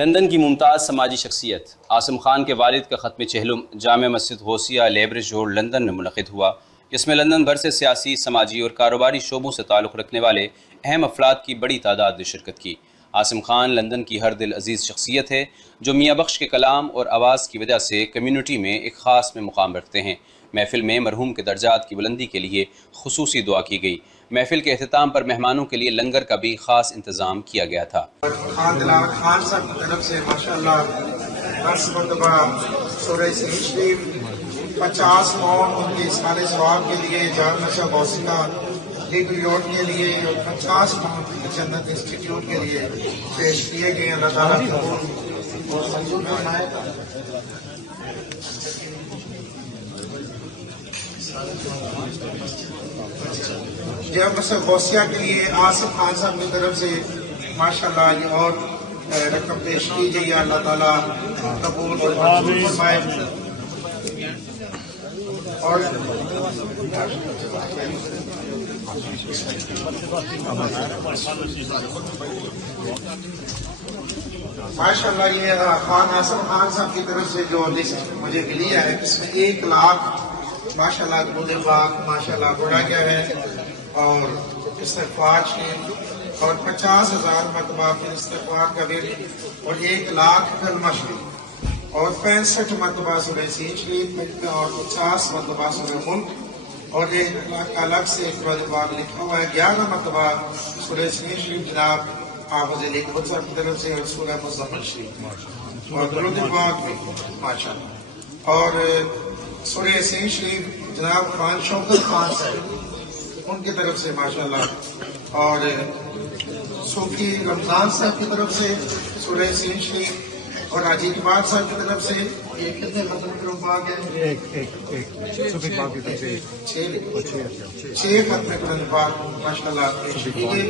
London کی ممتاز سماجی شخصیت عاصم خان کے والد کا ختم چہلم جامع مسجد غوثیہ لیبرج روڈ لندن میں منعقد ہوا، جس میں لندن بھر سے سیاسی، سماجی اور کاروباری شعبوں سے تعلق رکھنے والے اہم افراد کی بڑی تعداد نے شرکت کی۔ عاصم خان لندن کی ہر دل عزیز شخصیت ہے جو میاں بخش کے کلام اور آواز کی وجہ سے کمیونٹی میں ایک خاص میں مقام رکھتے ہیں۔ محفل میں مرحوم کے درجات کی بلندی کے لیے خصوصی دعا کی گئی۔ محفل کے اختتام پر مہمانوں کے لیے لنگر کا بھی خاص انتظام کیا گیا تھا۔ خان دلال خان صاحب کی طرف سے ماشاءاللہ ہر مرتبہ سورہ شریف 50 پاؤنڈ ان کے سارے ثواب کے لیے، جامع مسجد غوثیہ لیبرج روڈ کے لیے اور 50 پاؤنڈ جنت انسٹیٹیوٹ کے لیے پیش کیے گئے۔ اللہ تعالیٰ قبول اور منظور فرمائے۔ جامع مسجد غوثیہ کے لیے عاصم خان صاحب کی طرف سے ماشاءاللہ یہ اور رقم پیش کی گئی۔ اللہ تعالیٰ قبول اور منظور فرمائے۔ اور ماشاءاللہ یہ خان عاصم خان صاحب کی طرف سے جو لسٹ مجھے ملی ہے، اس میں 1 لاکھ ماشاءاللہ درود پاک ماشاءاللہ پڑھا گیا ہے اور استغفار شریف اور 50,000 مرتبہ پھر استغفار کا ورد اور 1 لاکھ کلمہ شریف اور 65 مرتبہ سورہ یاسین شریف اور 50 مرتبہ سورہ ملک اور 1 لاکھ الگ سے درود پاک لکھا ہوا ہے۔ 11 مرتبہ سورہ یاسین شریف جناب حافظ علی صاحب کی طرف سے اور سورہ مزمل شریف اور درود پاک بھی ماشاءاللہ اور سورہ یاسین شریف جناب خان شوکت خان صاحب ان کی طرف سے ماشاءاللہ اور صوفی رمضان صاحب کی طرف سے سورہ یاسین شریف اور حاجی اقبال صاحب کی طرف سے یہ کتنے ختم درود پاک ہیں؟ ایک صوفی اقبال کی طرف سے 6 ختم درود پاک ماشاءاللہ پیش کیے۔